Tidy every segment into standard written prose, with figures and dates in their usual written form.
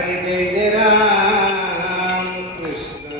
हरी जय जय राम कृष्ण.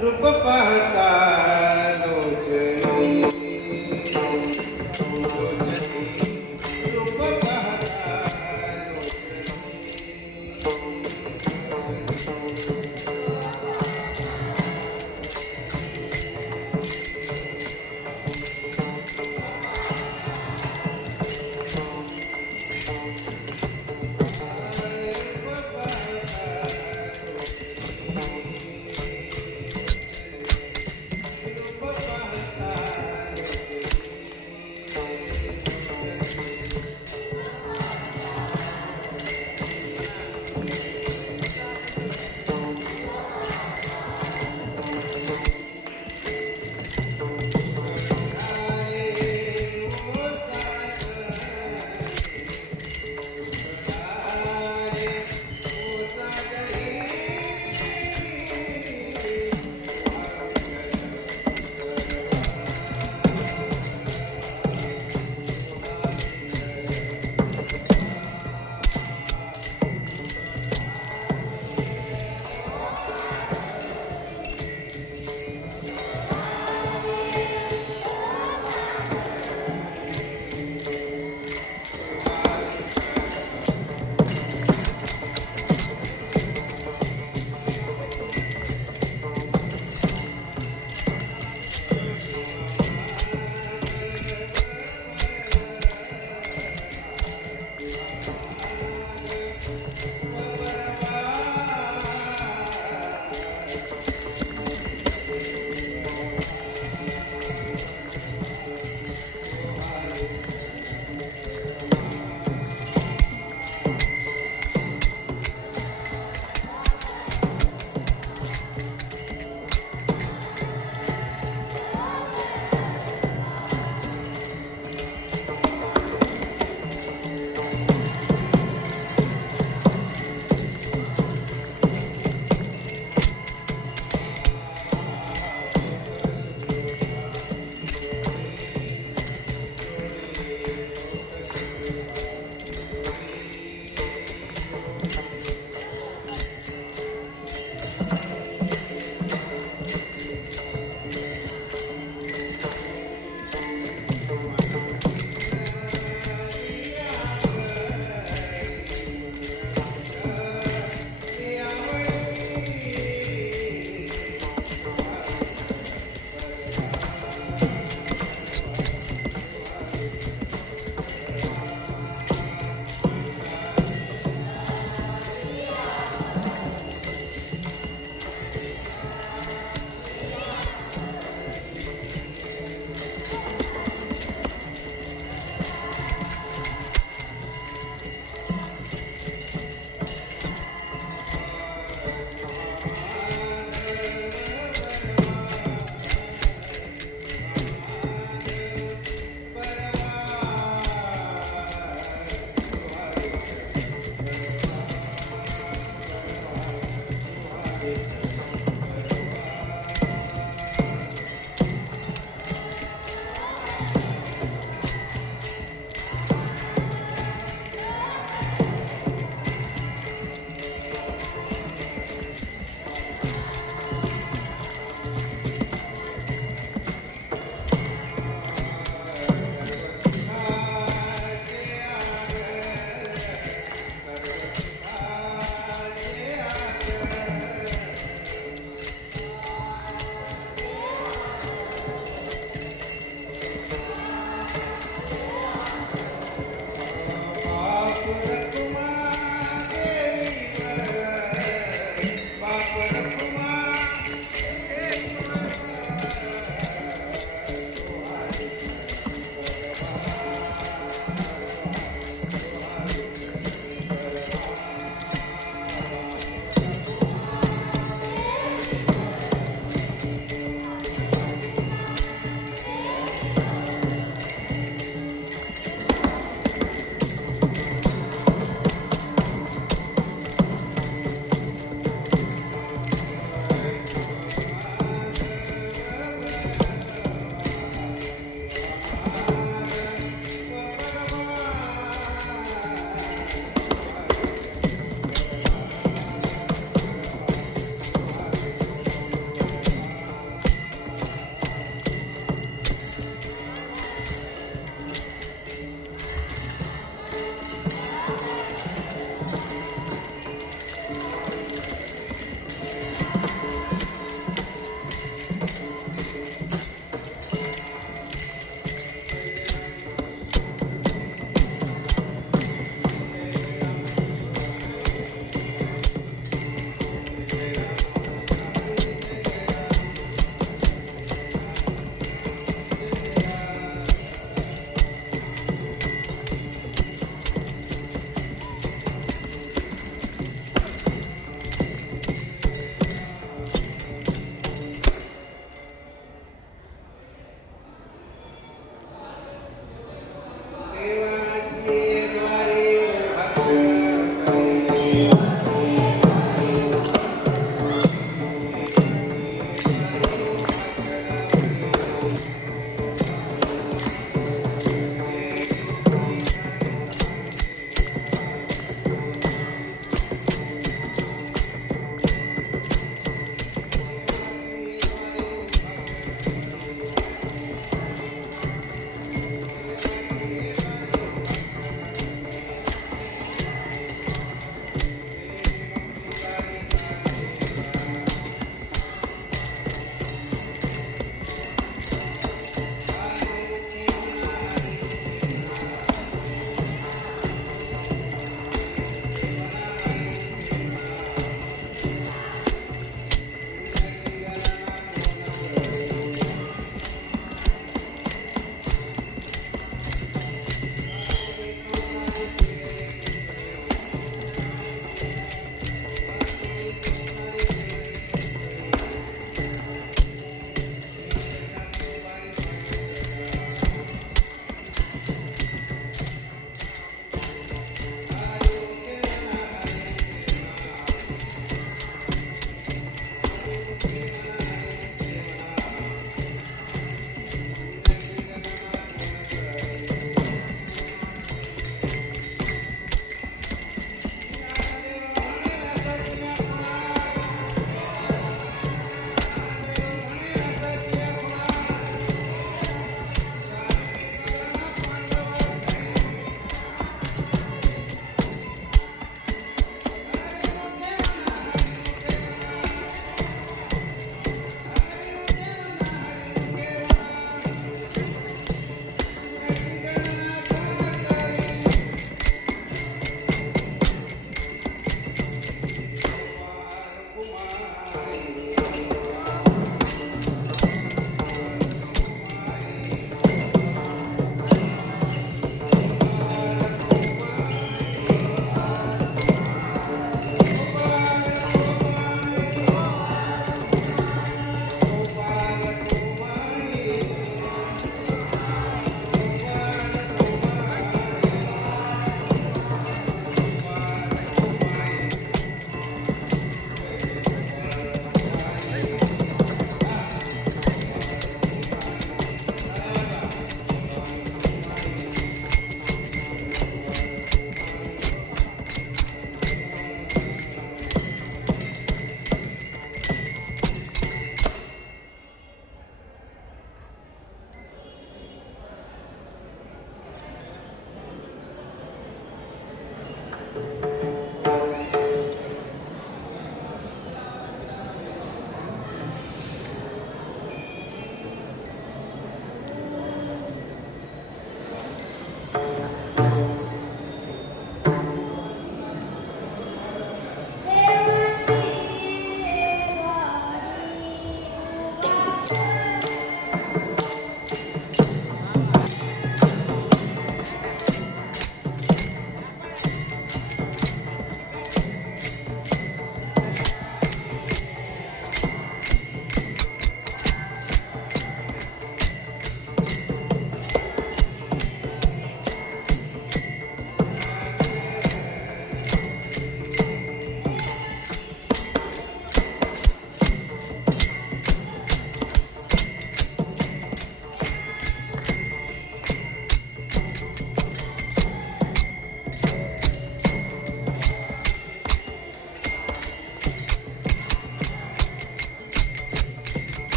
रूप पाहता लोचनी, रूप पाहता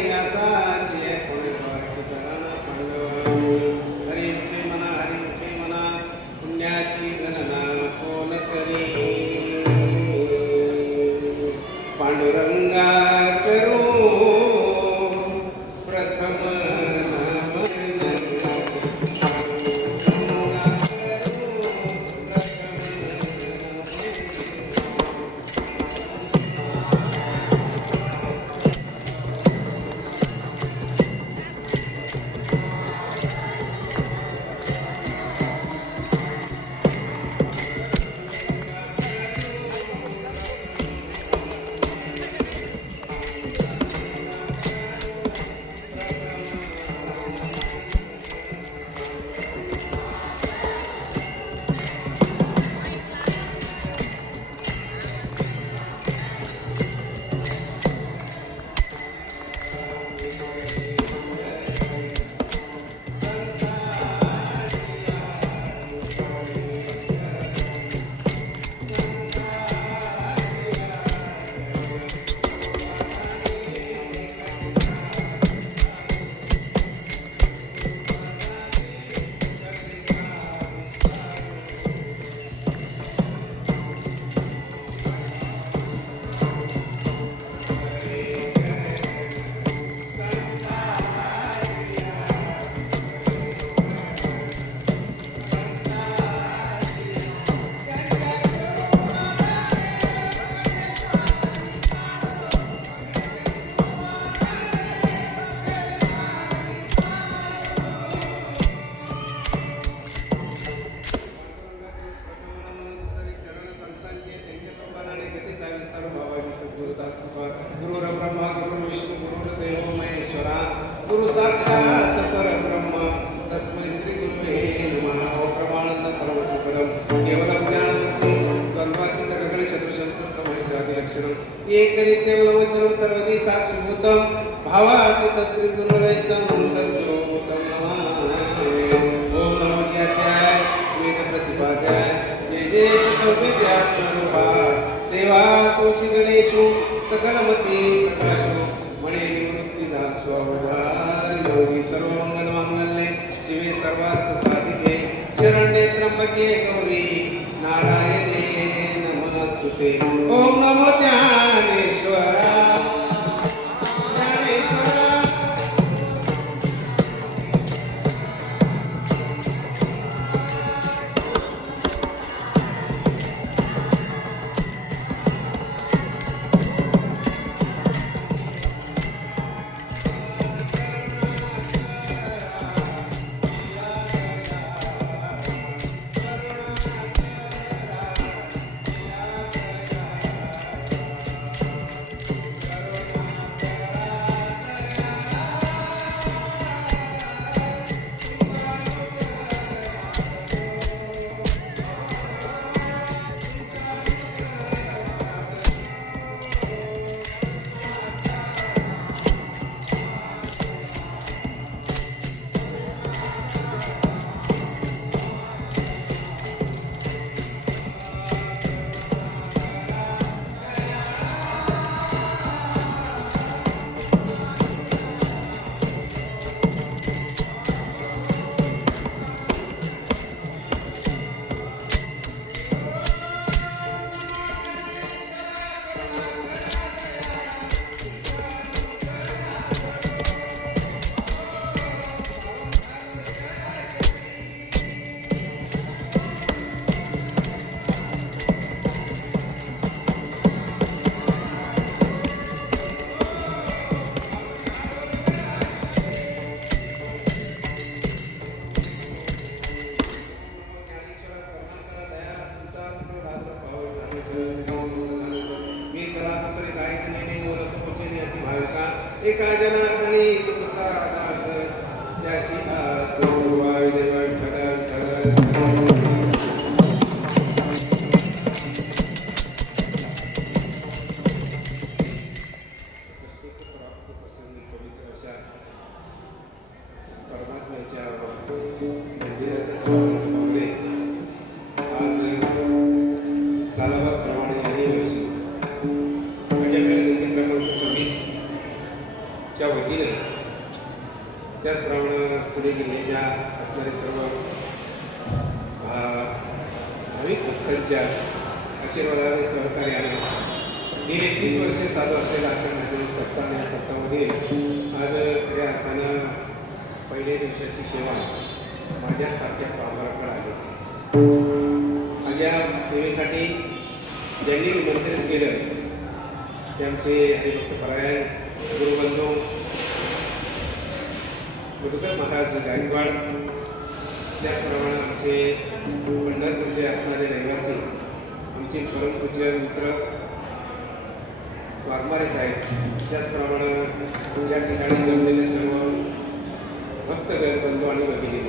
व्यासाची कोणी भक्तजनांना पांडवांनी. हरिमुखे म्हणा पुण्याची गणना कोण करी. पांडुरंगा करू प्रथम गुरुर ब्रह्मा गुरु विष्णू गुरुर्देव महेश्वरा गुरु साक्षात परब्रह्म तस्मै श्री गुरुवे नमः. प्रमाणंद परमसुखदं केवलं ज्ञानमूर्ति द्वन्द्वातीत गगन शत्रुशब्द समस्यादि लक्षणम् एकनित्यवलवचनं सर्वदी साक्षिभूतं भावातीत त्रिगुणरहितं सद्योतं ओम नमो ज्ञात्याय वेद प्रतिपाद्याय ये सर्वज्ञात्मरूपा देवा तोची गणेशो सकलमती प्रकाशो मणे निवृत्तीदास स्वावधान योगी सर्वमंगलमांगल्ये शिवे सर्वार्थ साधिके शरण्ये त्र्यंबके गौरी नारायणे नमोस्तुते. ओम नमो ज्ञानेश्वरा ज्ञानेश्वरा. एका जनार्दनी तुमचा दास त्याशी आस वायुदेव परमात्म्याच्या मंदिराच्या समोर आज सालाबादप्रमाणे याही वर्षी माझ्याकडे 26 च्या वतीने त्याचप्रमाणे पुढे गिरण्याच्या असणारे सर्व भाविक भक्तांच्या आशीर्वादाने सहकार्याने गेली 30 वर्षे चालू असलेला माझ्या सत्ता या सत्तामध्ये आज खऱ्या अर्थानं पहिल्या दिवसाची सेवा माझ्यासारख्या कामगाराकडे आली. आज या सेवेसाठी ज्यांनी निमंत्रित केलं ते आमचे हरिभक्तपरायण गुरुबंधू मधुकर महाराज गायकवाड, त्याचप्रमाणे आमचे पंढरपूरचे असणारे रहिवासी आमचे परमपूज्य मित्र वाघमारे साहेब, त्याचप्रमाणे या ठिकाणी जमलेले सर्व भक्तगण बंधू आणि भगिनी,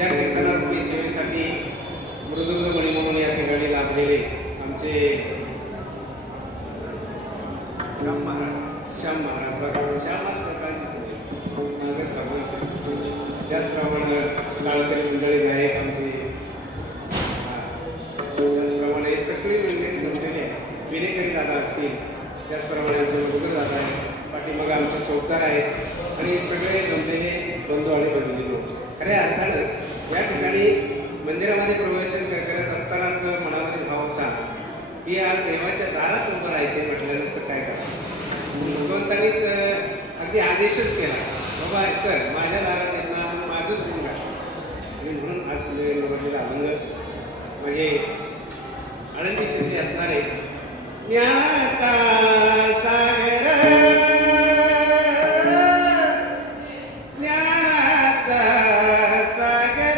या कीर्तनारूपी सेवेसाठी मृदुंग मणिमोहन या ठिकाणी लाभलेले आमचे श्याम महाराज श्यामाच प्रकारची त्याचप्रमाणे काळकरी मंडळी गायक आमचे, त्याचप्रमाणे सगळी मंडळी जमलेली आहे. विनेकरी दादा असतील, त्याचप्रमाणे आमचे मधुकर दादा आहे, पाठीमागे आमचे चौकार आहेत आणि सगळे जमलेले बंधू आणि भगिनी. खऱ्या अर्थानं या ठिकाणी मंदिरामध्ये प्रवेश करत असतानाच मनामध्ये भाव होता की आज देवाच्या दारात उभं राहायचं म्हटल्यानंतर काय करा. भगवंतानीच अगदी आदेशच केला, बाबा कर माझ्या दारात येणार माझंच गुण गाठा. आणि म्हणून आज तुम्ही निवडलेला अभंग म्हणजे आळंदी शैली असणारे ज्ञानाचा सागर ज्ञानाचा सागर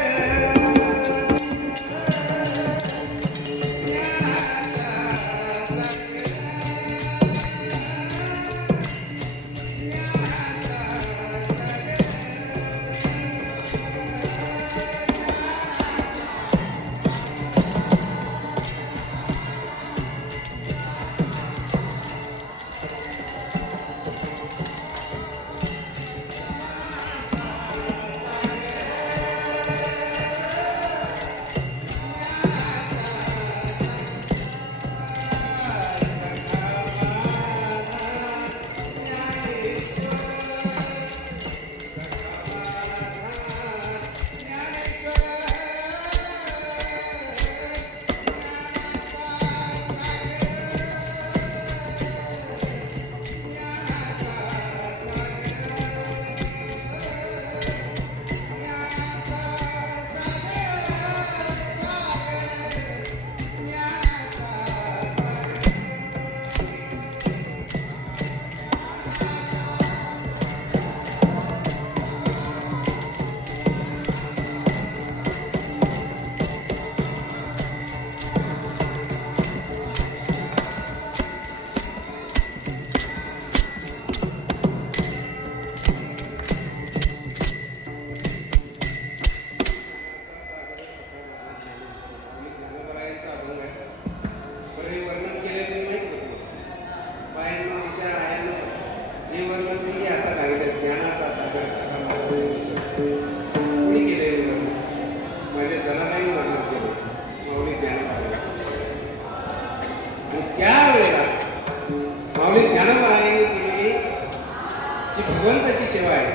भगवंताची सेवा आहे.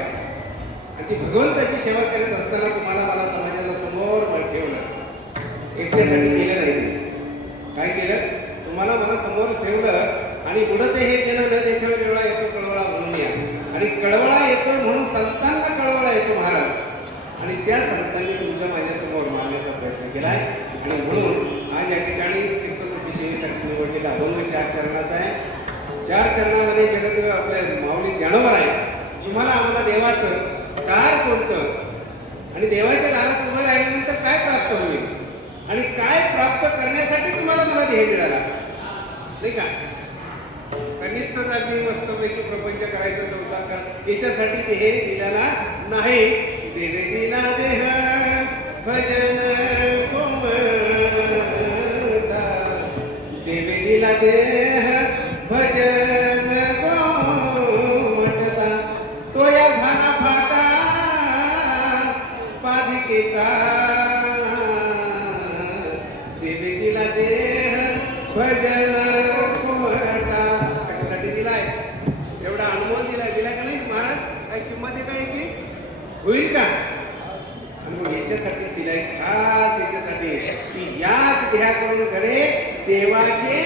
आणि ती भगवंताची सेवा करत असताना तुम्हाला मला समाजाला समोर ठेवलं, एकट्यासाठी केलं नाही. काय केलं? तुम्हाला मला समोर ठेवलं आणि पुढं ते हे केलं न देखील केवळा येतो कळवळा म्हणून या. आणि कळवळा येतो म्हणून संतांना कळवळा येतो महाराज. आणि त्या संतांनी तुमच्या माझ्यासमोर मारण्याचा प्रयत्न केला आहे. आणि म्हणून आज या ठिकाणी कीर्तनरूपी सेवेसाठी निवडलेला अभंग 4 चरणाचा आहे. 4 चरणामध्ये जगत आपल्या माऊली ज्ञानोबा आहे. तुम्हाला आम्हाला देवाचं काय कोणतं आणि देवाच्या दारात उभं राहिल्यानंतर काय प्राप्त होईल आणि काय प्राप्त करण्यासाठी तुम्हाला मला ध्येय मिळाला नाही का? कनिष्ठच अगदी मस्तपैकी प्रपंच करायचं, संसार कर, याच्यासाठी ध्येय दिलेला नाही. देवे दिला देह भजन कोमलता, देवे दिला देह भजन गोमटता, तो या झाला फाटा पाधिकेचा, देवे दिला देह भजन कोमटा. कशासाठी दिलाय? एवढा अनुभव दिलाय. दिला का नाही महाराज? काय किंमत आहे का याची? होईल का? आणि मग याच्यासाठी तिला एक खास याच्यासाठी की याच देहाकडून करे देवाचे,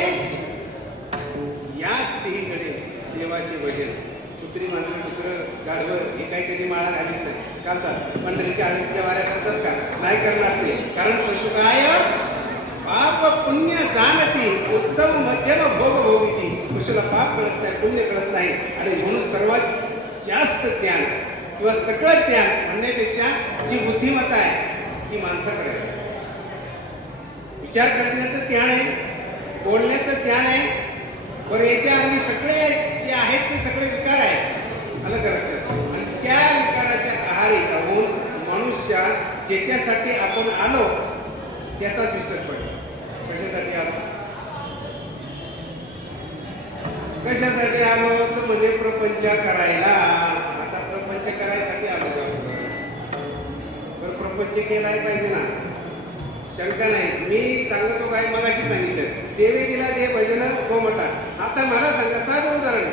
याच देहीकडे देवाचे भजन. कुत्री मानवी कुत्र गाढवं हे काही कधी माळा घालीत नाही, चालतात. पंढरीच्या आळंदीच्या वाऱ्या करतात का? नाही करणार ते. कारण पशु काय पाप पुण्य जाणती उत्तम मध्यम भोग भोगिती. पशुला पाप कळत नाही, पुण्य कळत नाही. आणि म्हणून सर्वात जास्त ज्ञान किंवा सगळं ज्ञान म्हणण्यापेक्षा जी बुद्धिमत्ता आहे ती माणसाकडे आहे. विचार करण्याचं ज्ञान आहे, बोलण्याचं ज्ञान आहे. बरं, याच्या आम्ही सगळे जे आहेत ते सगळे विकार आहेत, आलं करायचं. आणि त्या विकाराच्या आहारी जाऊन मनुष्य ज्याच्यासाठी आपण आलो त्याचाच विसर पडला. कशासाठी आलो? कशासाठी आलो तर म्हणजे प्रपंच करायला. आता प्रपंच करायसाठी आलो. बरं, प्रपंच केलाय पाहिजे ना, शंका नाही. मी सांगतो काय मगाशी सांगितलं, देवे दिला दे भजन गोमटा. आता मला सांगा, साधं उदाहरण,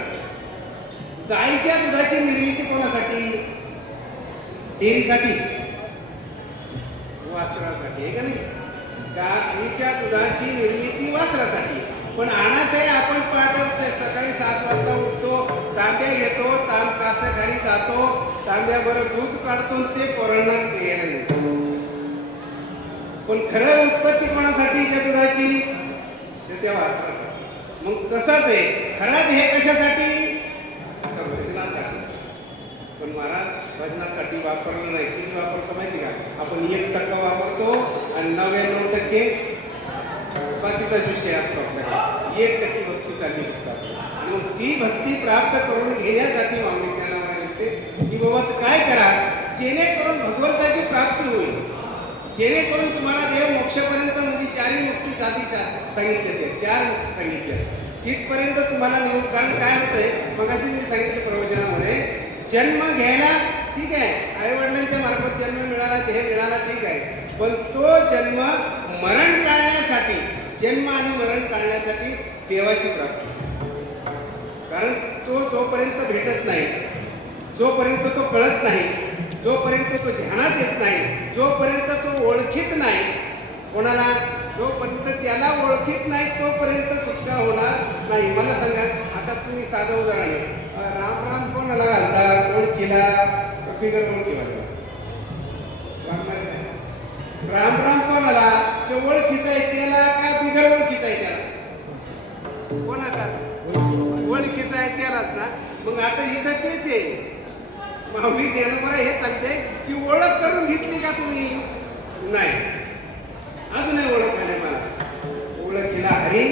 गाईच्या दुधाची निर्मिती कोणासाठी? डेअरीसाठी, वासरासाठी, आहे का नाही? गाईच्या दुधाची निर्मिती वासरासाठी. पण आणाच आहे आपण पहाटे सकाळी 7 वाजता उठतो, तांब्या घेतो, कासाखाली जातो, तांब्याभर दूध काढतो, ते पोरांना घ्यायला येतो. पण खरं उत्पत्ती कोणासाठी त्या दुधाची? तर त्या वासरासाठी. मग तसंच आहे, खरं हे कशासाठी? तर भजनासाठी. पण महाराज भजनासाठी वापरलं नाही. किती वापरतो माहिती का? आपण 1% वापरतो आणि 99% बाकीचाच विषय असतो आपल्याला. 1% भक्ती चालली असतात. आणि मग ती भक्ती प्राप्त करून घेण्यासाठी मागणी करणार येते की बाबा काय करा जेणेकरून भगवंताची प्राप्ती होईल, जेणेकरून तुम्हाला देव मोक्षापर्यंत, म्हणजे 4 मुक्ती साधीच्या सांगितले, ते 4 मुक्ती सांगितल्या तिथपर्यंत तुम्हाला नेऊन. कारण काय होतंय, मग असे मी सांगितलं प्रवचनामध्ये, जन्म घ्यायला ठीक आहे, आई वडिलांच्या मार्फत जन्म मिळाला, हे मिळाला ठीक आहे. पण तो जन्म मरण टाळण्यासाठी, जन्म आणि मरण टाळण्यासाठी देवाची प्राप्ती. कारण तो जोपर्यंत भेटत नाही, जोपर्यंत तो कळत नाही, जोपर्यंत तो ध्यानात येत नाही, जोपर्यंत तो ओळखीत नाही कोणाला, जोपर्यंत त्याला ओळखीत नाही तोपर्यंत सुटका होणार नाही. मला सांगा, आता तुम्ही साधं उदाहरण आहे, राम राम कोणाला घालता? ओळखीला, बिगर ओळखीला? राम राम कोणाला? जो ओळखीचा आहे त्याला का बिगर ओळखीचा आहे त्याला? कोणाचा? ओळखीचा आहे त्यालाच ना. मग आता इथं तेच आहे, माऊली ज्ञानोबा हे सांगते की ओळख करून घेतली का तुम्ही? नाही, अजूनही ओळख नाही मला. ओळखीला हरी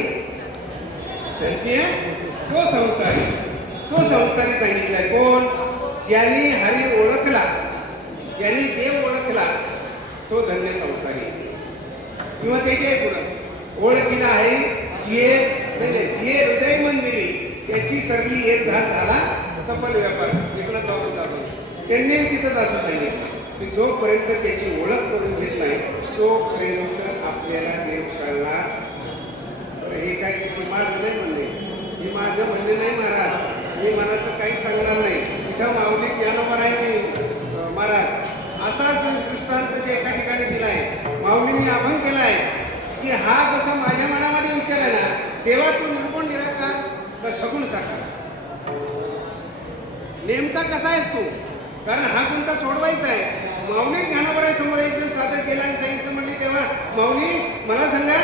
तो संसारी, तो संसारी सांगितलाय. कोण? ज्यांनी हरी ओळखला, ज्यांनी देव ओळखला तो धन्य संसारी. किंवा त्याचे पुढं ओळखीला आहे जिये, जिये हृदय मंदिरी, त्याची सरली एक झाला सफल व्यापार. इकडं जाऊन जातो त्यांनी तिथंच असं सांगितलं की जोपर्यंत त्याची ओळख करून घेत नाही तोपर्यंत आपल्याला देव कळणार. हे काय माझं नाही म्हणणे, हे माझं म्हणणे नाही महाराज, मी मनाचं काही सांगणार नाही. इथं माऊली ज्ञानोबा नाही महाराज असाच दृष्टांत जे एका ठिकाणी दिला आहे, माऊली मी अभंग केला आहे की हा जसा माझ्या मनामध्ये विचार आहे ना, तेव्हा तू निर्गुण निराकार सगुण साकार, नेमका कसा आहेस तू? कारण हा गुंता सोडवायचा आहे. माऊली ज्ञानोबा समोर एकदम सादर केला आणि सांगितलं म्हणले, तेव्हा माऊली मला सांगा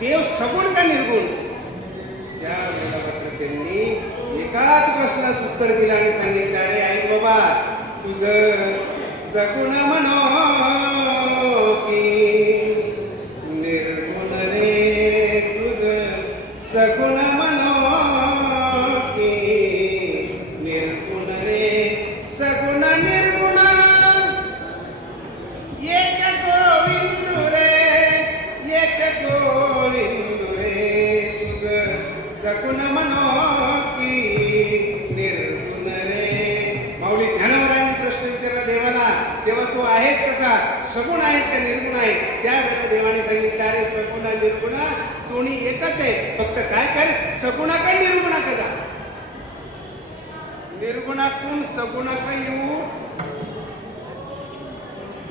देव सगुण का निर्गुण? त्या वेळेला त्यांनी एकाच प्रश्नाचं उत्तर दिलं आणि सांगितलं, अरे आई बाबा तुझं सगुण म्हणो की निर्गुण रे, तुझं सगुण म्हणो की निर्गुण रे, सगुण निर्गुण एक गोविंद रे, एक गोविंद रे, तुझं सगुण म्हणो की निर्गुण रे. माऊली ज्ञानोबांनी प्रश्न विचारला देवाला, तेव्हा तू आहेस कसा? सगुण आहेस का निर्गुण आहे? त्यावेळेला देवाने सांगितलं, अरे सगुण निर्गुण दोन्ही एकच आहे, फक्त काय कर सगुणाकडे निर्गुणाकडे जा. निर्गुणातून सगुणाकडे येऊ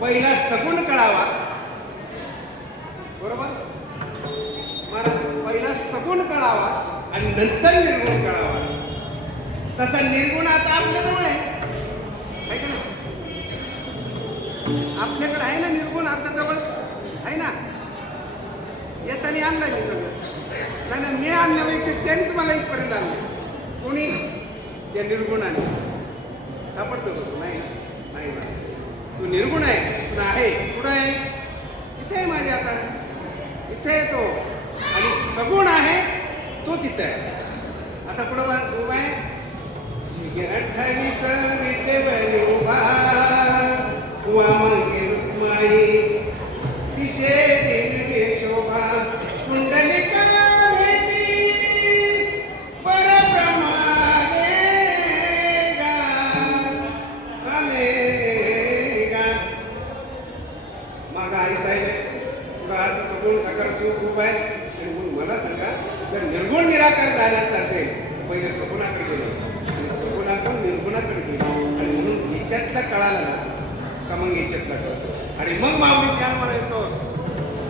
पहिला सगुण कळावा, बरोबर? मला पहिला सगुण कळावा आणि नंतर निर्गुण कळावा. तसा निर्गुण आता आपल्याजवळ आहे का ना? आपल्याकडे आहे ना निर्गुण, आता जवळ आहे ना. येताना आणला मी सगळं. नाही ना, मी आणल्यापेक्षा त्यांनीच मला इथपर्यंत आणलं. कोणी? त्या निर्गुणाने. सापडतो का तू? नाही ना, नाही ना. तू निर्गुण आहे, तुला आहे. कुठं आहे? इथे आहे माझ्या आता, इथे आहे तो. आणि सगुण आहे तो तिथे आहे. आता पुढं उभा आहे 28 विटेवर उभा वामंगे रुक्माई दिशे दिव्य शोभा कुंडलिका भेटी परब्रह्मा आलेगा आलेगा. मागा आई साहेब पुढं सगुण साकार सुख खूप आहे. आणि म्हणून मला सांगा, जर निर्गुण निराकार झाल्याचं असेल, पहिले सगुणाकडे गेलो, सगुणाकडून निर्गुणाकडे गेलो, आणि म्हणून याच्यातला कळाला ना का मग याच्यातला कळतो. आणि मग माऊली ज्ञान मला येतो.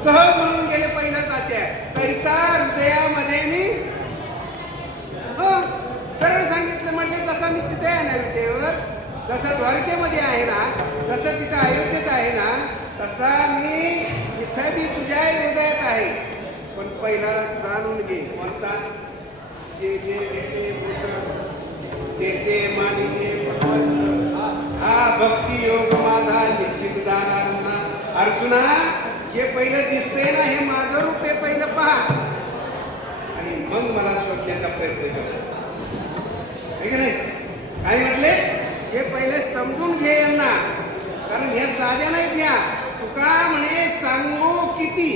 सहज म्हणून गेले पहिल्या जात्या तैसा हृदयामध्ये मी, हो सरळ सांगितलं. म्हणले जसा मी तिथे आहे ना विटेवर, जसं द्वारकेमध्ये आहे ना, जसं तिथं अयोध्येत आहे ना, तसा मी इथं बी तुझ्या हृदयात आहे. पण पहिला जाणून घे कोणता? जे जे भेटे ते मानिके हा भक्ती योग माझा निश्चित दाना. अर्जुना, हे पहिलं दिसतंय ना, हे माझं रूप आहे, पहिलं पहा आणि मग मला शोधण्याचा प्रयत्न करा. आहे की नाही? काय म्हटले? हे पहिले समजून घे यांना, कारण हे साध्या नाहीत. घ्या तुका म्हणे सांगू किती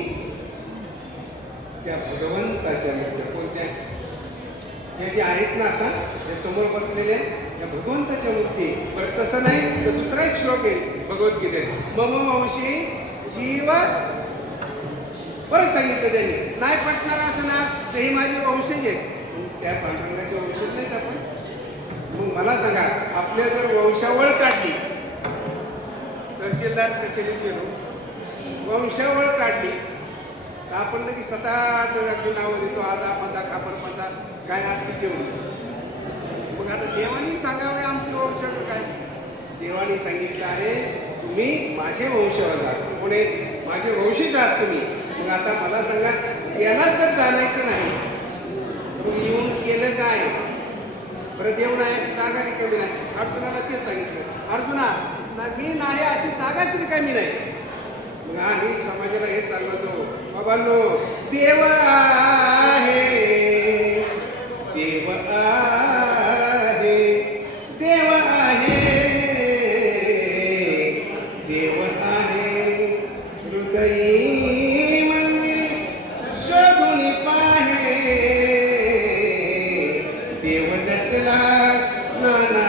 त्या भगवंताच्या मूर्त्या. कोणत्या? हे जे आहेत ना आता जे समोर बसलेले त्या भगवंताच्या मूर्ती. बरं तसं नाही तर दुसरा एक श्लोक आहे भगवद्गीतेत, मम वंशी जीव. बरं सांगितलं त्यांनी. नाही पटणार असं ना, तर ही माझी वंशज आहे. त्या पांडुरंगाचे वंशज नाहीत आपण. मग मला सांगा, आपल्या जर वंशावळ काढली, तहसीलदार कचेरीत गेलो, वंशावळ काढली तर आपण लगेच स्वतः अगदी नावं देतो, आदा पदा खापर पदा काय असते तेवढी. मग आता देवानी सांगावे आमची वंशज काय? देवानी सांगितलं, अरे तुम्ही माझे वंशज आहात, पुढे माझे वंशीच आहात तुम्ही. मग आता मला सांगा, याला जर जाणायचं नाही मग येऊन केलं काय? बरं देव नाही, जागा रिकामी नाही. अर्जुनाला तेच सांगितलं, अर्जुना मी नाही अशी जागाच रिकामी नाही. मग आम्ही समाजाला हे सांगतो, बाबांनो देव आहे, देव आहे, देव आहे, देव आहे. हृदयी मंदिरी शोधून पाहे, देव नटला नाना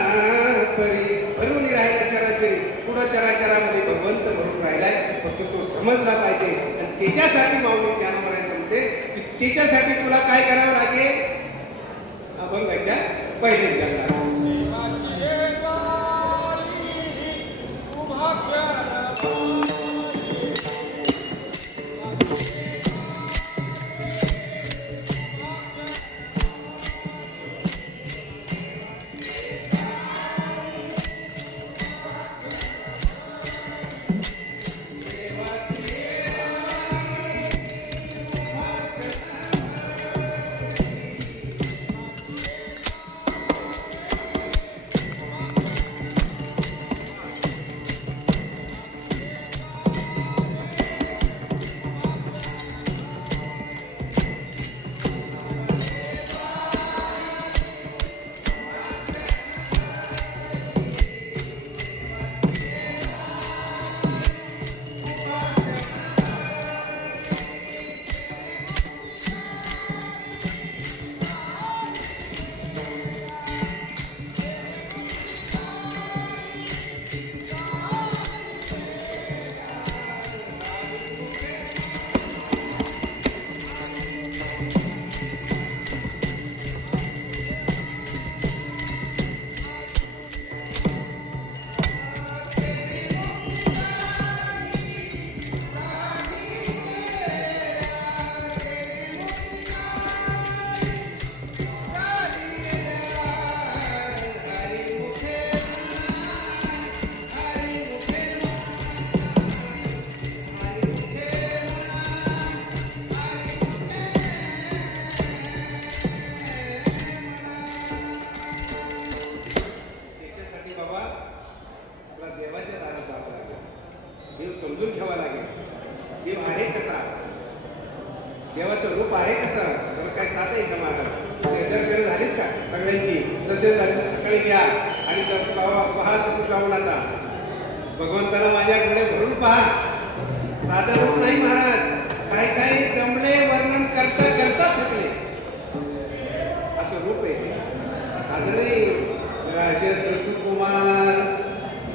परी. भरून राहिला चराचरी, पुढं चराचरामध्ये भगवंत भरून राहिलाय. फक्त तो समजला पाहिजे. आणि त्याच्यासाठी माऊली ज्ञान म्हणायचं म्हणते की त्याच्यासाठी तुला काय करावं लागेल? अभंगाच्या पहिले जन्मात तसेच सकाळी घ्या आणि पहा तुम्ही जाऊन आता भगवंताला माझ्या डोळे भरून पहा. साधं रूप नाही महाराज, काही काही दमले वर्णन करता करता थकले असं रूप आहे. साधं नाही. राजस सुकुमार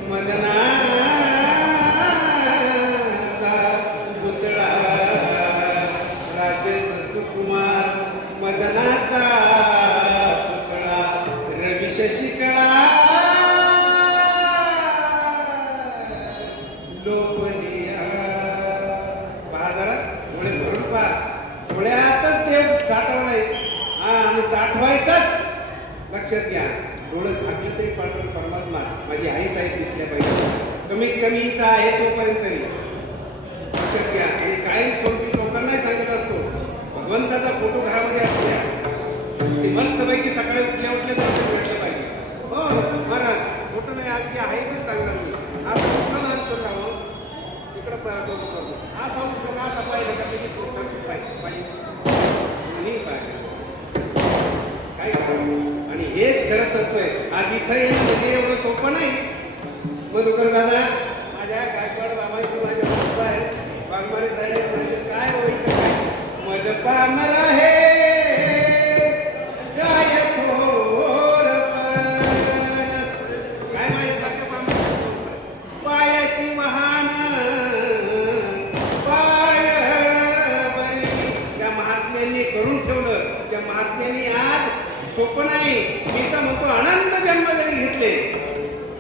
मदनाचा पुतळा, राजस सुकुमार मदनाचा पुतळा रवी शशिकळा लोकलिया. पहा जरा डोळे भरून पहा. डोळ्यातच देव साठवलाय आणि साठवायचाच. लक्षात घ्या. डोळं झाकलं तरी पाठवून परमात्मा माझी आई साहेब दिसल्या पाहिजे. कमीत कमी इथं आहे तोपर्यंत तरी लक्षात घ्या. आणि काही फोटो लोकांनाही सांगत असतो भगवंताचा फोटो घरामध्ये असल्या ते मस्तपैकी सकाळी उठल्या उठल्या दर्शन भेटलं पाहिजे. हो महाराज फोटो नाही आज जे आहे तेच सांगणार मी. आज कुठलं लहान करून राहावं तिकडं करतो हा सांगू का असा पाहिजे का त्याची फोटो पाहिजे काय करावं. आणि हेच खरं सत्य आहे. आज इथं येणं म्हणजे एवढं सोपं नाही. मधुकर दादा माझ्या गायकवाड बाबांची माझ्या बाबा आहे वाघमारे साहेब म्हणजे काय होईल काय मज पामर आहे काय थोर काय माझ्यासारख्या पामर पायाची महान पाय बरी त्या महात्म्यांनी करून ठेवलं. त्या महात्म्यांनी आज सोपं नाही मी तर म्हणतो अनंत जन्म जरी घेतले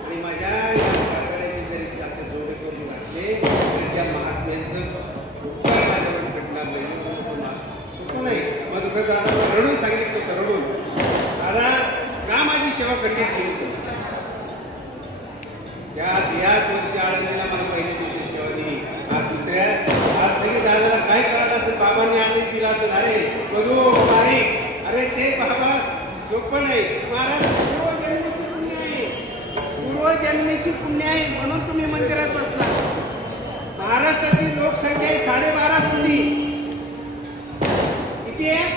आणि माझ्या या कातड्याचे जरी त्याचे जोडे करून घातले तरी त्या महात्म्यांचं उपकार माझ्यावर घडणार नाही. सोपं नाही. मग तुझं दादा रडून सांगितलं तर रडून दादा का माझी सेवा खंडित केली. याच वर्षी आळंदीला मला पहिल्या दिवशी सेवा दिली. आज दुसऱ्या आज तरी दादाला काय कळत असेल बाबांनी आधी दिला असेल अरे बघू अरे अरे ते बाबा सोपं नाही. महाराज पूर्वजन्मीची पुण्य आहे. पूर्वजन्मीची पुण्य आहे म्हणून तुम्ही मंदिरात बसला. महाराष्ट्राची लोकसंख्या आहे 12.5 कोटी. किती आहे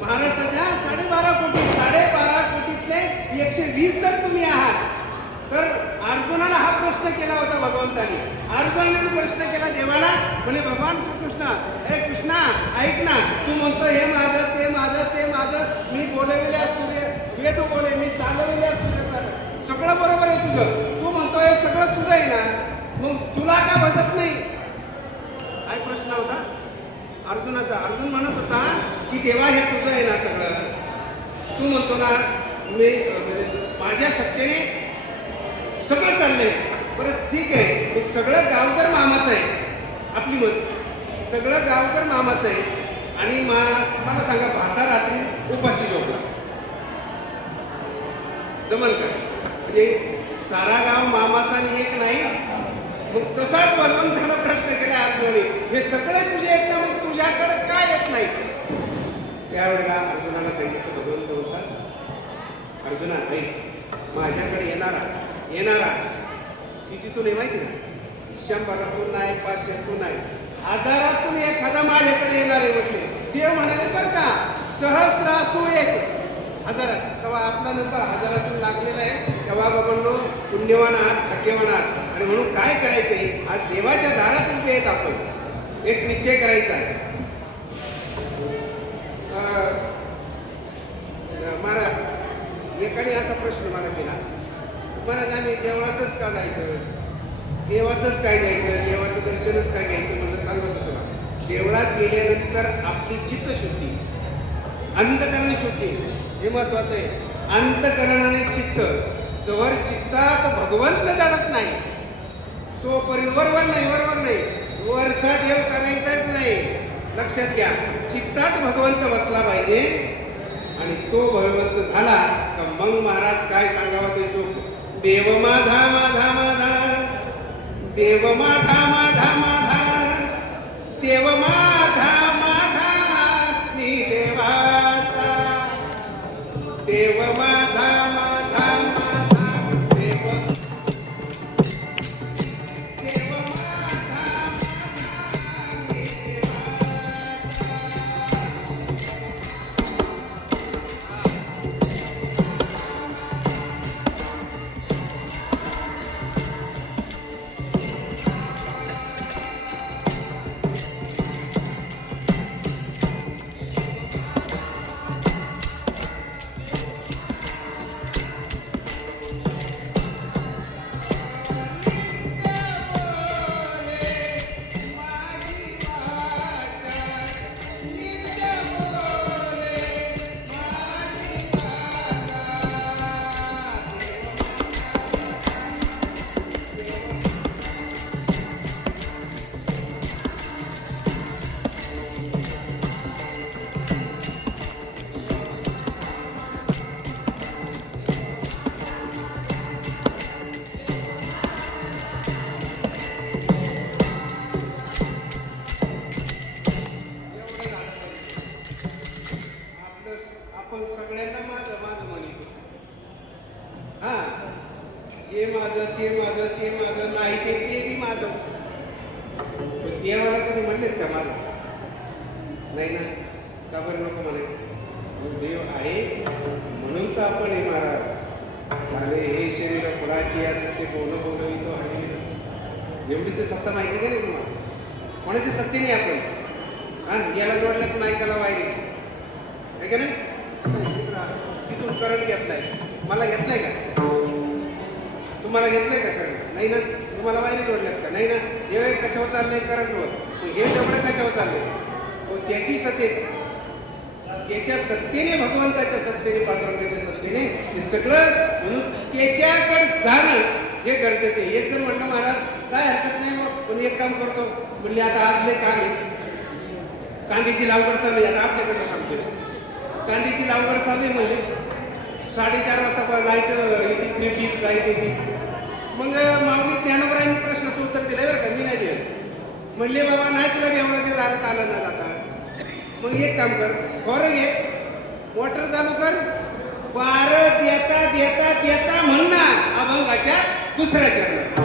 महाराष्ट्राच्या 12.5 कोटी. 12.5 कोटीतले 120 तर तुम्ही आहात. तर अर्जुनाला हा प्रश्न केला होता भगवंतानी. अर्जुनाने प्रश्न केला देवाला म्हणे भगवान श्रीकृष्ण हे कृष्णा ऐक ना तू म्हणतो हे माझं ते माझं ते माझं मी बोलविल्या सूर्य वेद बोले मी चालविल्या सूर्य चाल सगळं बरोबर आहे तुझं. तू म्हणतो हे सगळं तुझं आहे ना मग तुला का भजत नाही. काय प्रश्न होता अर्जुनाचा. अर्जुन म्हणत होता की देवा हे तुझं आहे ना सगळं. तू म्हणतो ना मी माझ्या शक्तीने सगळं चाललंय. बरं ठीक आहे मग सगळं गाव तर मामाचं आहे. आपली मत सगळं गाव तर मामाचं आहे आणि मला सांगा भाचा रात्री उपाशी झोपला जमल का. म्हणजे सारा गाव मामाचा आणि एक नाही. मग तसाच भगवंताला प्रश्न केला अर्जुनाने हे सगळं तुझे येत ना मग तुझ्याकडे काय येत नाही. त्यावेळेला अर्जुनाला सांगितलं भगवंत होता अर्जुना ऐक माझ्याकडे येणारा कितीतून आहे माहिती ना 100तून नाही 500तून नाही 1000तून एखादा माझ्याकडे येणार आहे म्हटले. देव म्हणाले बरं का सहस्रासू 1000 तेव्हा आपला नंबर 1000तून लागलेला आहे. तेव्हा बाबांनो पुण्यवान आहात भाग्यवान आहात. आणि म्हणून काय करायचंय आज देवाच्या दारात उभे आहेत आपण. एक निश्चय करायचा आहे. महाराज एकाने असा प्रश्न मला केला महाराज आम्ही देवळातच का जायचं देवातच काय जायचं देवाचं दर्शनच काय घ्यायचं म्हणलं सांगत तुला. देवळात गेल्यानंतर आपली चित्तशुद्धी अंतकरण शुद्धी हे महत्वाचं आहे. अंतकरणाने चित्त जवळ चित्तात भगवंत जाणत नाही तो वरवर नाही वरचा देव करायचाच नाही. लक्षात घ्या चित्तात भगवंत बसला पाहिजे आणि तो भगवंत झाला का मग महाराज काय सांगावं ते सोप. देव माझा माझा माझा देव माझा माझा माझा देव माझा माझा मी देवाचा देव माझा माझा माझा देव देव माझा माझा मी देवाचा. ते माझं ते माझं ते माझं नाही ते बी माझंच. देवाला कधी म्हणलेत का माझं? नाही ना. का बरं नको म्हणे? देव आहे म्हणून तर आपण हे महाराज झाले हे शरीर फुलाची या सत्य बोलवितो आहे. एवढी तर सत्ता माहिती का नाही तुम्हाला? कोणाची सत्य नाही आपण. हा याला जोडलं की नायकाला वायरी आहे का नाही? तिथून करंट घेतलाय. मला घेतलाय का? तुम्हाला घेतलंय का करंट? नाही ना. तुम्हाला वायरी जोडल्यात का? नाही ना. देव कशावर चाललंय? करंटवर. हे तेवढं कशावर चाललंय? त्याची सत्य, त्याच्या सत्तेने, भगवंताच्या सत्तेने, पांडुरंगाच्या सत्तेने हे सगळं म्हणून त्याच्याकडे जाणं हे गरजेचं आहे. एक जर म्हणलं महाराज काय हरकत नाही मग पण एक काम करतो म्हणले आता आज लय काम आहे. कांद्याची लागवड चालू आहे. आता आपल्याकडे सांगतोय कांद्याची लागवड चालू आहे म्हणले 4:30 वाजता लाईट येते, 3 लाईट येते. मग माऊली ज्ञानोबरायांनी प्रश्नाचं उत्तर दिलं बरं का, मी नाही दिलं. म्हणले बाबा नाही तुला देवळाच्या दारात आलं ना जाता. मग एक काम कर, खरं घे मोटर चालू कर, बार देता देता देता म्हणणार अभंगाच्या दुसऱ्या चरणात.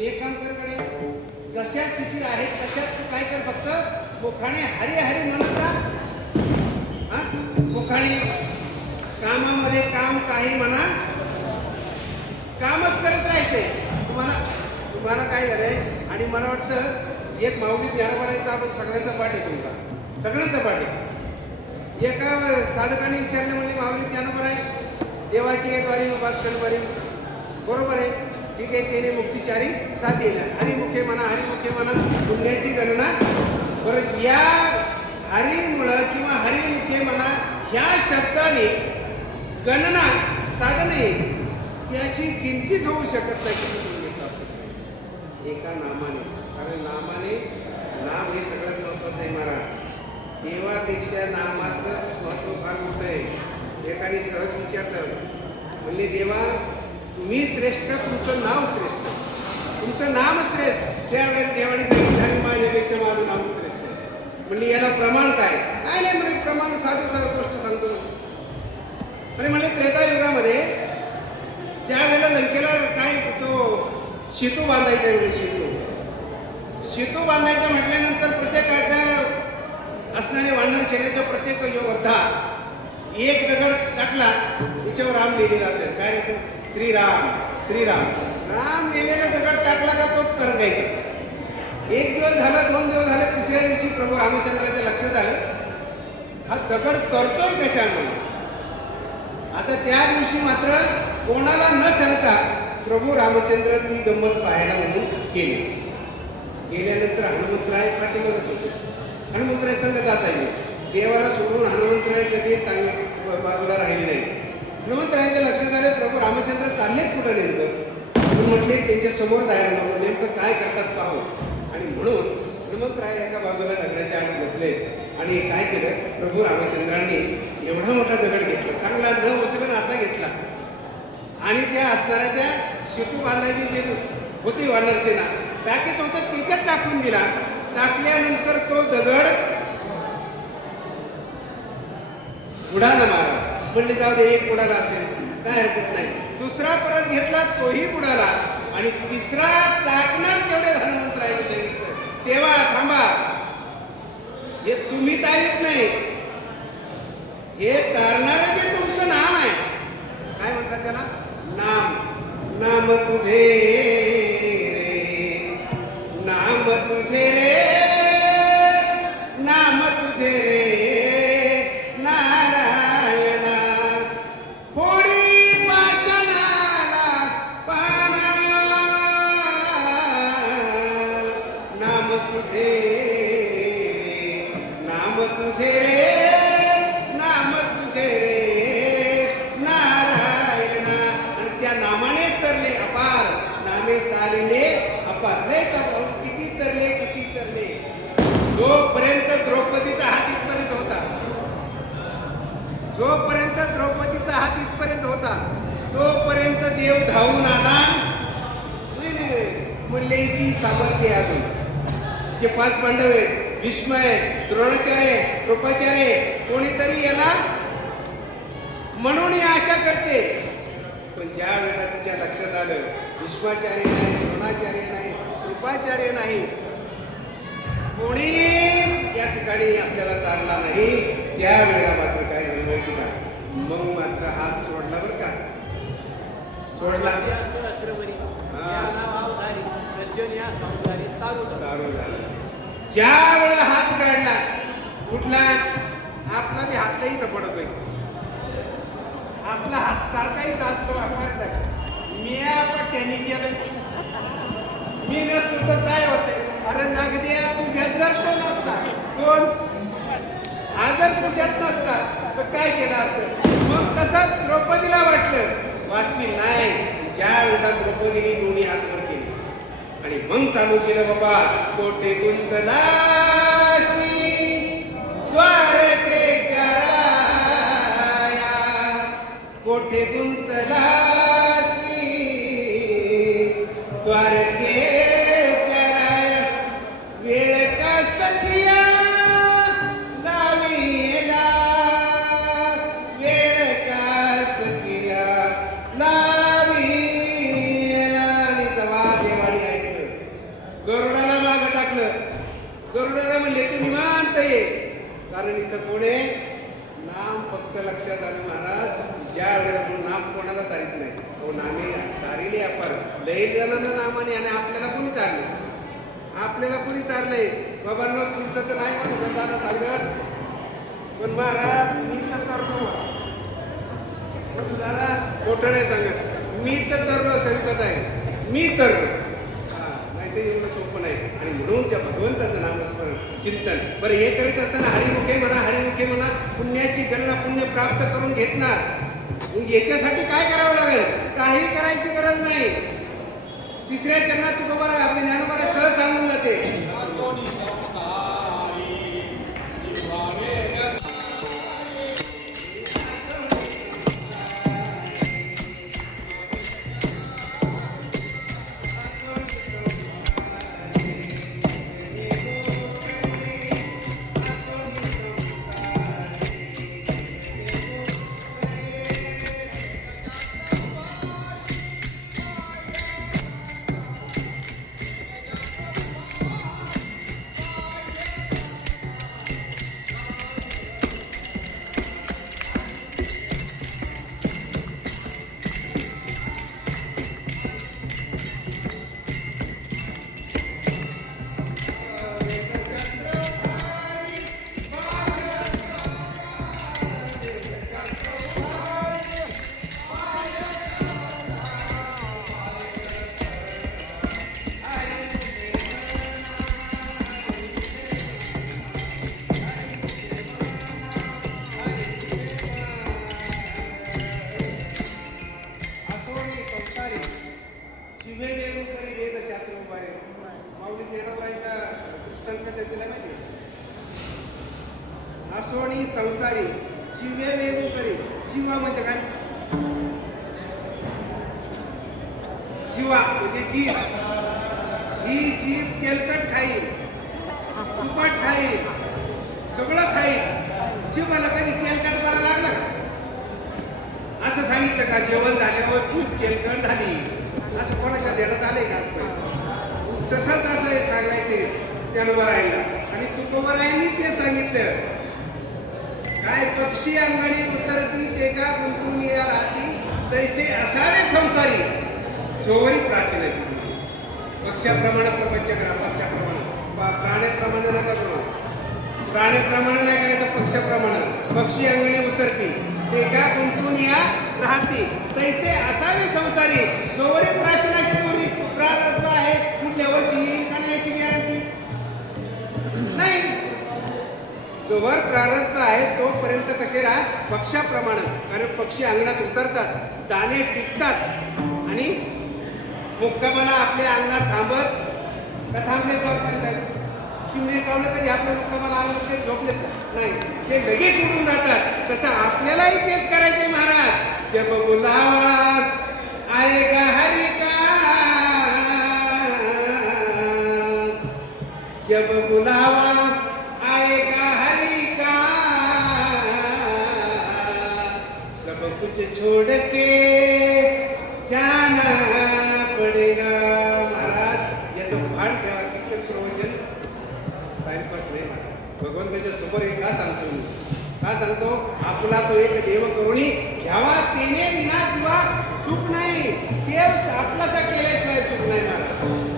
एक काम कर कडे जशा स्थिती आहेत तशाच तू काय कर, फक्त मुखाने हरी हरी म्हणत राहा. हा मुखाने कामामध्ये काम काही म्हणा, कामच करत राहायचंय. तुम्हाला काय झालंय? आणि मला वाटतं एक माऊली ज्ञानोबरायांचा आपण सगळ्यांचा पाठ आहे, तुमचा सगळ्यांचा पाठ आहे. एका साधकाने विचारले म्हणले माऊली ज्ञानोबराय देवाची एक वारी उपासनवारी बरोबर आहे, ठीक आहे. त्याने मुक्तीचारी साथ येईल. हरिमुखे म्हणा हरिमुखे म्हणा पुण्याची गणना बरं. या हरिमुळं किंवा हरिमुखे म्हणा ह्या शब्दाने गणना साधने याची गिनतीच होऊ शकत नाही एका नामाने. कारण नाम हे सगळ्यात महत्वाचं आहे महाराज. देवापेक्षा नामाचं महत्व फार मोठं आहे. एकाने सहज विचारलं म्हणले देवा तुम्ही श्रेष्ठ का तुमचं नाव श्रेष्ठ? तुमचं नाम श्रेष्ठ. त्यावेळेस देवाने सांगितलं आणि माझ्यापेक्षा माझं नाव श्रेष्ठ आहे. म्हणले याला प्रमाण काय? नाही म्हणजे प्रमाण साधं गोष्ट सांगतो. अरे म्हणले त्रेतायुगामध्ये ज्या वेळेला लंकेला काय तो सेतू बांधायचा वेळी सेतू बांधायचा म्हटल्यानंतर प्रत्येकाच्या असणारे वानर सेनेचा प्रत्येक योद्धा एक दगड टाकला त्याच्यावर राम लिहिलेला असेल. काय रे तू? श्रीराम श्रीराम. राम लिहिलेला दगड टाकला का तो तरंगायचा. एक दिवस झाला, 2 दिवस झाले, तिसऱ्या दिवशी प्रभू रामचंद्राच्या लक्षात आलं हा दगड तरतोय कशामुळे. आता त्या दिवशी मात्र कोणाला न सांगता प्रभू रामचंद्रांनी गंमत पाहायला म्हणून गेले. गेल्यानंतर हनुमंतराय पाठीमागत होते. हनुमंतराय संगत असायचे. देवाला सोडून हनुमंतराय कधी बाजूला राहिले नाही. हनुमंतरायाच्या लक्षात आले प्रभू रामचंद्र चाललेच कुठं नेमकं. म्हटले त्यांच्या समोर जायला नको, नेमकं काय करतात पाहू. आणि म्हणून हनुमंतराय एका बाजूला दगडाच्या आत लपले आणि काय केलं, प्रभू रामचंद्रांनी एवढा मोठा दगड घेतला, चांगला न उचलून असा घेतला आणि त्या असणाऱ्या त्या सेतू बांधायची जी होती वानर सेना टाकीत होतं त्याच्यात टाकून दिला. टाकल्यानंतर तो दगड बुडाला मारा. म्हणले जाऊ दे, एक बुडाला असेल काय हरकत नाही. दुसरा परत घेतला तोही बुडाला आणि तिसरा टाकणार तेवढे हनुमंत राहिले सांगितलं. तेव्हा थांबा, हे तुम्ही तारीत नाही, हे तारणारं जे तुमचं नाम आहे, काय म्हणतात त्याला, नाम. नाम तुझे रे, नाम तुझे रे, नाम तुझे रे नारायणा. फोडी पाषाणाला पाना, नाम तुझे रे, नाम तुझे रे, नाम तुझे रे नारायणा. आणि त्या नामानेच तरले अपार, नामे तारिणे अपार. नाही का किती तरले, किती तरले. जोपर्यंत द्रौपदीचा हात इथपर्यंत होता, जोपर्यंत द्रौपदीचा हात इथपर्यंत होता, तोपर्यंत देव धावून आला. मुल्लेची सामर्थ्य अजून जे 5 पांडव आहेत, भीष्म आहे, द्रोणाचार्य, कृपाचार्य, कोणीतरी याला म्हणून ही आशा करते. पण ज्या वेळेला तिच्या लक्षात आलं भीष्माचार्य नाही, द्रोणाचार्य नाही, कृपाचार्य नाही, कोणी या ठिकाणी आपल्याला तारला नाही, त्यावेळेला मात्र काय झालं माहिती का, मग मात्र हात सोडला बरं का, सोडला. दारू झाला. ज्या वेळेला हात काढला, कुठला आपला बी हातला इथं पडतोय, आपला हात सारखाही असतो आपल्याला. मी पट्ट्याने केलं, मी नसतो तर काय होते. अरे नागदिया, तुझ्यात जर तो नसता, कोण हा जर तुझ्यात नसता तर काय केलं असतं. मग तसंच द्रौपदीला वाटलं वाचवी नाही. ज्या वेळेला द्रौपदीने दोन्ही हातवर केली आणि मग चालू केलं, बाबा कोठे गुंतलासी द्वारकेच्या राया, कोठे गुंतलासी द्वारकेच्या राया, वेळ का सखिया लावीला, वेळ का सखिया लावीला. आणि जवा देवाणी ऐकलं, गरुडाला मागं टाकलं. गरुडाला म्हणले तू निवांत ये, कारण इथं कोण आहे, नाम फक्त लक्षात आलं महाराज. ज्या वेळेला नाम कोणाला तारीख नाही, तो नामे तारिले आपण लई जणांना नामाने. आणि आपल्याला कोणी तारले, आपल्याला कोणी तारले बाबांनो, तुमचं तर नाही म्हणून दादा सांगत, पण महाराज मी तर करतो दादा, खोटं नाही सांगत, मी तर तरलो सांगत आहे, मी तर नाही ते एवढं सोपं नाही. आणि म्हणून त्या भगवंताचं नामस्मरण चिंतन. बरं, हे करीत असताना हरिमुखे म्हणा, हरिमुखे म्हणा, पुण्याची गणना पुण्य प्राप्त करून घेतणार. याच्यासाठी काय करावं लागेल, काही करायची गरज नाही. तिसऱ्या चरणात तुकोबा आपले ज्ञानोबा सहज सांगून जाते. असोणी संसारी जीवे वेगू करे. जीवा म्हणजे काय, जीवा म्हणजे जीव. ही जीव तेलकट खाईल, तुपट खाईल, सगळं खाईल. जीवाला कधी तेलकट मला लागलं पक्षी अंगणी उतरती ते का गुंतून या राहती तैसे असावे संसारी सोवरी प्राचीनाची पक्षाप्रमाणे प्रपंच करा. पक्षाप्रमाणे प्राण्याप्रमाणे नका करू. प्राण्याप्रमाणे नाही करायचं, पक्षाप्रमाणे. पक्षी अंगणी उतरती ते का गुंतून या राहती तैसे असावे संसारी सोवरी प्राचीनाची बोली. प्रारब्ध आहे, कुठल्या वर्षी येईल का नाही याची गॅरंटी नाही. जोवर प्रारब्ध आहे तोपर्यंत कसे राहा, पक्षाप्रमाणे. कारण पक्षी अंगणात उतरतात, दाणे टिकतात आणि मुक्कामाला आपल्या अंगणात थांबत का थांबले चिमणी कावलं कधी आपल्या मुक्कामाला आलं ते झोपले नाही, ते लगेच उडून जातात. तसं आपल्यालाही तेच करायचे महाराज. जब बुलावा आएगा हरि का, जब बुलावा आएगा हरि का, सब कुछ छोड़ के जाना पडेगा. महाराज याचं भान ठेवा. कीर्तन प्रवचन टाइमपास नाही महाराज. भगवंताच्या समोर एक का सांगतो मी, का सांगतो, आपला तो एक देव करुणी घ्यावा तेने विना जीवा सुख नाही. देव आपलासा केल्याशिवाय सुख नाही महाराज.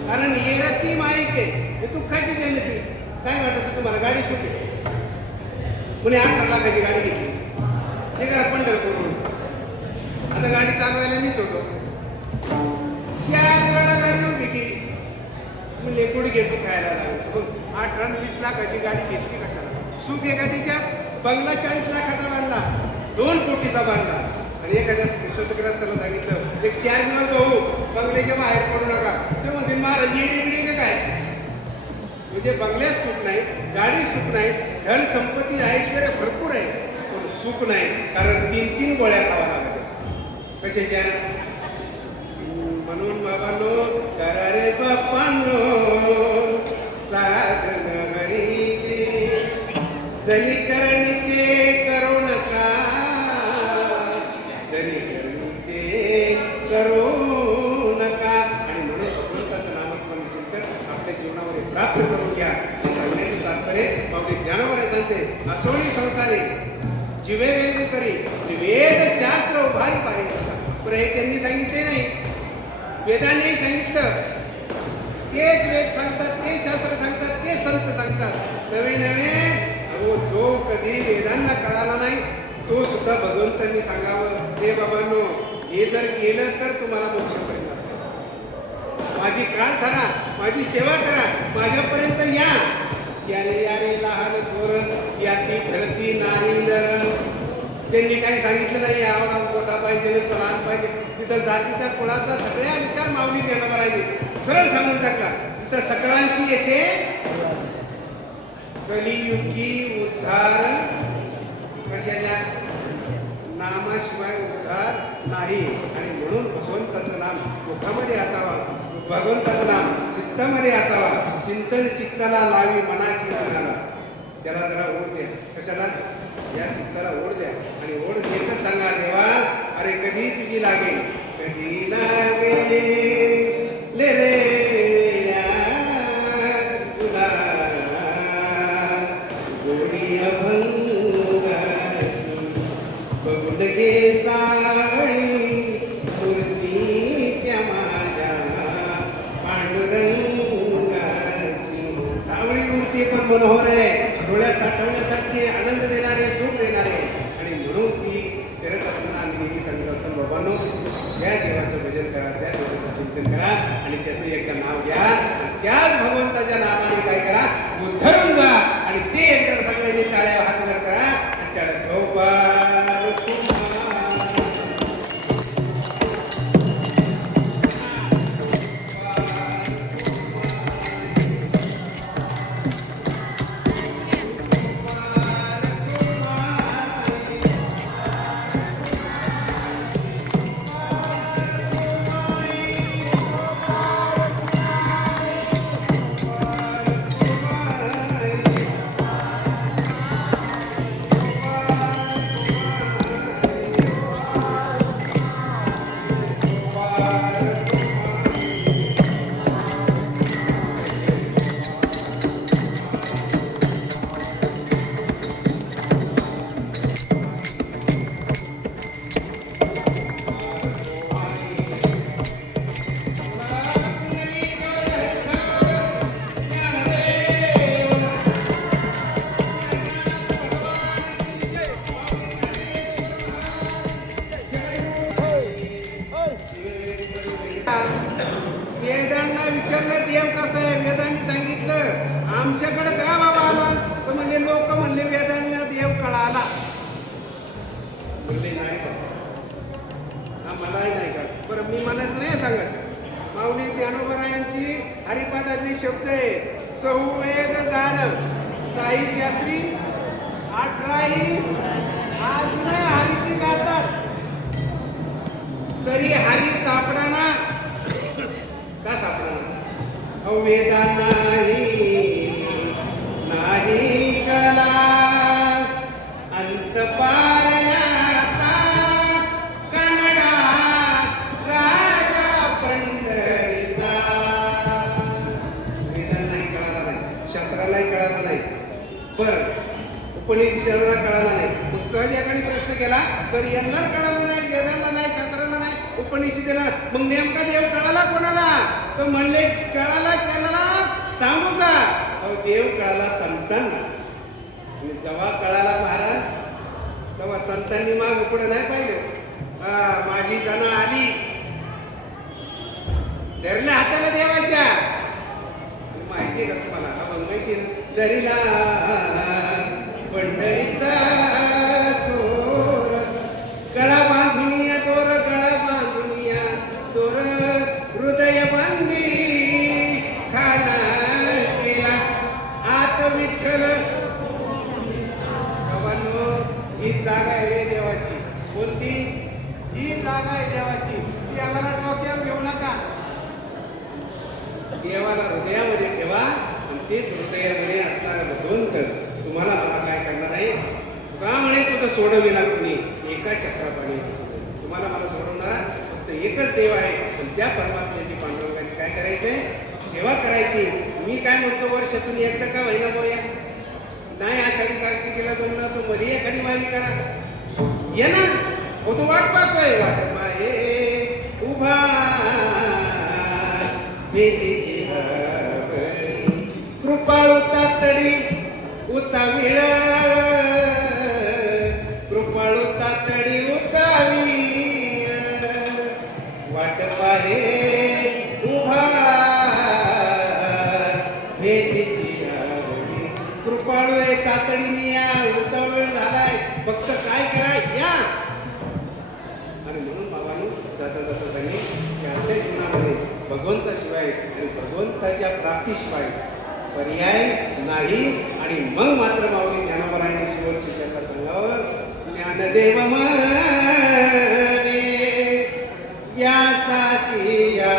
कारण येरती माईक आहे, हे दुःखाची जन्नती. काय वाटत तुम्हाला, गाडी सुटे कुणी 8 लाखाची गाडी घेतली, ते करा पंढरपूरहून. आता गाडी चालवायला मीच होतो. 4 वेळा गाडी उभी केली, मी लेकुड घेतो खायला लागलो. 18-20 लाखाची गाडी घेतली कशाला. सुख एखादीच्या बंगला 40 लाखाचा बांधला, 2 कोटीचा बांधला. आणि एखाद्या स्वतंत्रग्रस्ताला सांगितलं एक 4 दिवस भाऊ बंगल्याच्या बाहेर पडू नका, ते म्हणते महाराज येडी बिडी काय. म्हणजे बंगल्यात सुख नाही, गाडी सुख नाही, धन संपत्ती ऐश्वर्य भरपूर आहे, पण सुख नाही. कारण 3-3 गोळ्या खावा लागतात कशाच्या. म्हणून बाबांनो, करा रे बाप्पांनो साधन हरीचे, जलीकरणीचे करू नका, जलीकरणीचे करू नका. आणि म्हणून भगवंताचं नामस्मरण चिंतन आपल्या जीवनामध्ये प्राप्त करून घ्या. हे सांगण्याचे तात्पर्य आपली ज्ञानावर सांगते. असोनी संसारे जीवे वेगळे करी, वेद शास्त्र उभारी पाहिजे. पण हे त्यांनी सांगितले नाही, वेदांनी सांगितलं. तेच वेद सांगतात, ते शास्त्र सांगतात, ते संत सांगतात. नवे नवे जो कधी वेदांना कळाला नाही तो सुद्धा भगवंतांनी सांगावं, हे बाबांनो हे जर केलं तर तुम्हाला मोक्ष मिळणार. माझी काळ धरा, माझी सेवा करा, माझ्यापर्यंत या. याने याने लहान थोर याती धरती नारी नर. त्यांनी काही सांगितलं नाही आवडा मोठा पाहिजे, लहान पाहिजे. तिथं जातीचा कुळाचा सगळ्या विचार माऊली देणार राहिले, सरळ सांगून टाकला. तिथं सगळ्यांशी येते कलियुगी उद्धार. कशाला, नामाशिवाय उद्धार नाही. आणि म्हणून भगवंताचं नाम मुखामध्ये असावा, भगवंताचं नाम चित्तामध्ये असावा. चिंतन चित्ताला लावी मनाची मनाला. त्याला जरा ओढ द्या. कशाला, या चित्ताला ओढ द्या. आणि ओढ देतच सांगा, देवा अरे कधी तुझी लागेल, कधी लागेल ले रे तुला गोडी अभंगाची, बघून घे सावळी मूर्ती त्या माझ्या पांडुरंगाची. सावळी मूर्ती पण मनोहर आहे, डोळ्यात साठवण्यासाठी आनंद देणारे, सुख देणारे. आणि म्हणून ती करत असताना आम्ही नेहमी सांगत असतो, बाबांनो त्या देवाचं भजन करा, त्या देवाचं चिंतन करा आणि त्याचं एकदा नाव घ्या. त्याच भगवंताच्या नावाने काय करा, उद्धरून जा. आणि ते एकदा सगळ्यांनी टाळ्या हात वर करा आणि टाळ्या मलाही नाही का बरं मी म्हणत नाही सांगत माऊली ज्ञानोबरायांची हरिपाठातली शब्द आहे सहुवेद जाण साई शास्त्री 18ही अजून हरिसी गातात तरी हरी सापडाना का सापडाना वेदा नाही कळला अंत पारण्याचा कन्नडा राजा पंढरीचा वेदांना नाही कळाला नाही शास्त्रालाही कळाला नाही बरं उपनिषदाला कळाला नाही मग सहज याकडे प्रश्न केला तर यांना कळालं नाही वेदांना नाही शास्त्राला नाही उपनिषदेला मग नेमका देव कळाला कोणाला तर म्हणले कळाला केला सांगू का देव कळाला संतांना आणि जेव्हा कळाला महाराज तेव्हा संतांनी माग पुढे नाही पाहिलं माझी जण आली धरल्या हाताला देवाच्या माहिती आहे का तुम्हाला माहिती दरीला पंढरीचा तोर गळा बांधुनिया तोर गळा बांधुनिया तोर हृदय बंदी खाना केला आत विठ्ठल ही जागा आहे देवाची कोणती ही जागा आहे देवाची ती आम्हाला डोक्यावर घेऊ नका देवाला हृदयामध्ये ठेवा आणि तेच हृदयामध्ये असणारा भगवंत तुम्हाला मला काय करणार आहे का म्हणे तुझं सोडविला कुणी एका चक्रापाणी तुम्हाला मला सोडवणार फक्त एकच देव आहे पण त्या परमात्म्याची पांडुरंगाची काय करायचंय सेवा करायची मी काय म्हणतो वर्षातून एकदा का व्हायला बोया नाही आषाढी कार्तिकीला जमला तो मध्ये एखादी वारी करा ये ना हो तो वाट पाहतोय वाट माये उभा भेटीची कृपाळू तातडी उताविळ कृपाळू तातडी उतावी वाट पाहे उभा भेटीची कृपाळू आहे तातडीने या उतावळ झालाय फक्त काय करा या आणि म्हणून बाबांनी जाता जाता त्यांनी आपल्या जीवनामध्ये भगवंताशिवाय आणि भगवंताच्या प्राप्तीशिवाय पर्याय नाही आणि मग मात्र माऊली ज्ञानोबरायांनी शेवटची त्यांना सांगावं ज्ञानदेव म्हणे यासाठी या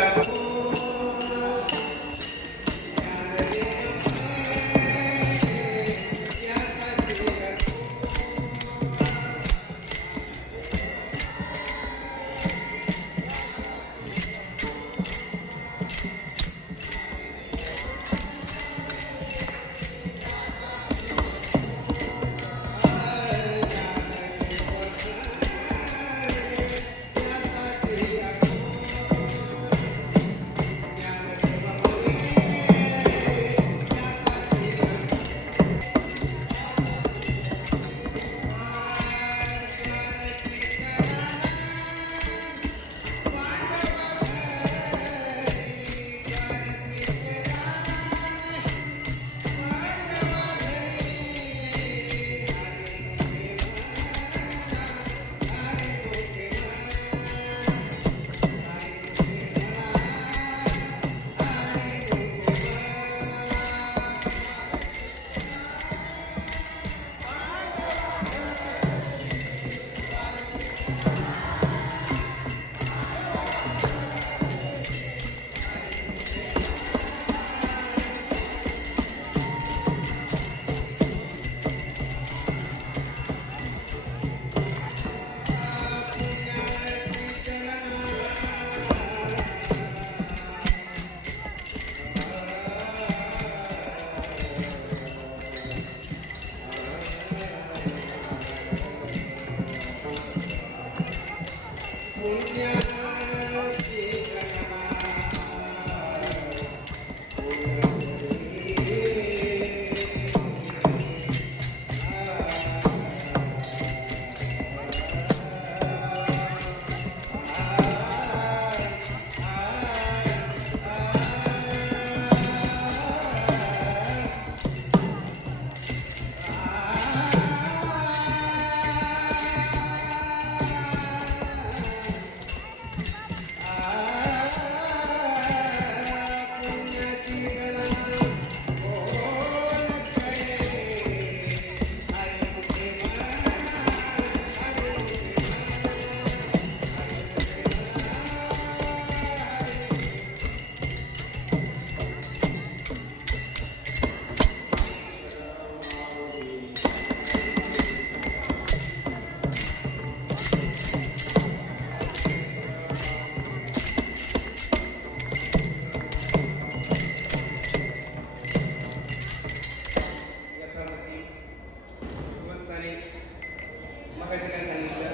मगाशी काय सांगितलं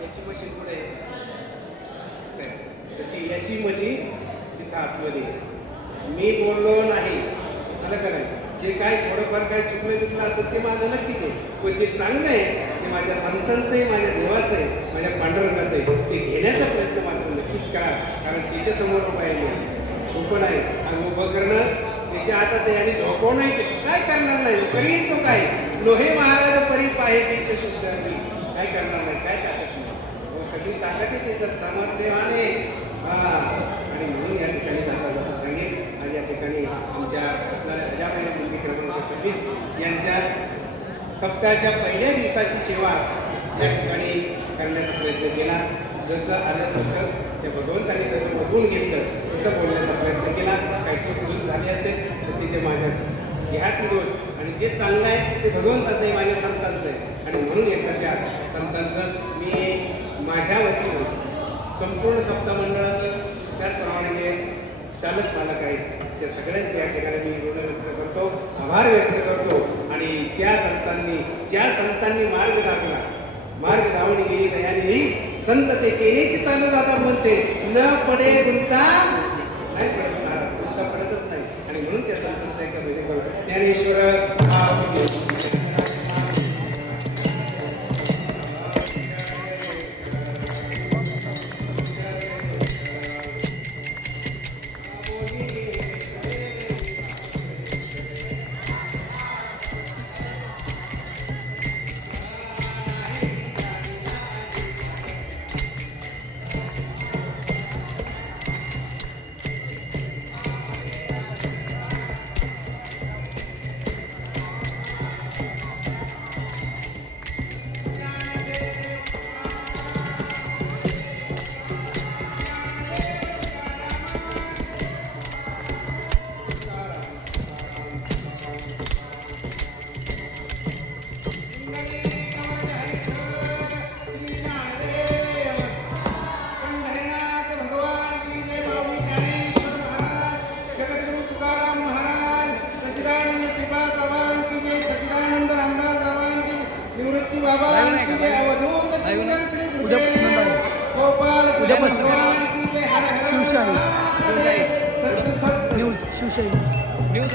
याची मशीन पुढे आहे. तशी याची मशीन तिथं आतमध्ये मी बोललो नाही मला करायचं जे काय थोडंफार काय चुकलं असेल ते माझं नक्कीच आहे पण जे चांगलं आहे ते माझ्या संतांचं आहे माझ्या देवाचं आहे माझ्या पांडुरंगाचं आहे ते घेण्याचा प्रयत्न मात्र नक्कीच करा कारण त्याच्यासमोर उभा आहे उभं आहे आणि उभं करणं त्याच्या हातात आहे आणि झोपव नाही काय करणार नाही करीन तो काय लोहे महाराज परी पाहे बीच शुद्ध काय करणार नाही काय ताकद नाही सगळी ताकद आहे त्याचं सामर्थ्यवाने आणि म्हणून या ठिकाणी जाता सांगेल आज या ठिकाणी आमच्या असणाऱ्या दिंडी क्रमांक 26 यांच्या सप्ताहाच्या पहिल्या दिवसाची सेवा या ठिकाणी करण्याचा प्रयत्न केला जसं आलं तसं त्या भगवंतांनी जसं बघून घेतलं तसं बोलण्याचा प्रयत्न केला काही चूक झाली असेल तर तिथे माझ्या ह्याच दोष आणि जे चांगलं आहे ते भगवंताचं आहे माझ्या संतांचं आहे आणि म्हणून एखाद्या संतांचं मी माझ्या वतीनं संपूर्ण सप्ताह त्याचप्रमाणे जे चालक मालक आहेत त्या सगळ्यांचे या ठिकाणी मी ऋण व्यक्त करतो आभार व्यक्त करतो आणि त्या संतांनी मार्ग दाखवला मार्ग दावणी गेली दयाने ही संत ते केलेची चालू जातात म्हणते न पडे गुंता नाही पडत महाराज गुंता पडतच नाही आणि म्हणून त्या संतांचा एका भजन करू ज्ञानेश्वर उद्यापासून शिवशाही न्यूज शिवशाही न्यूज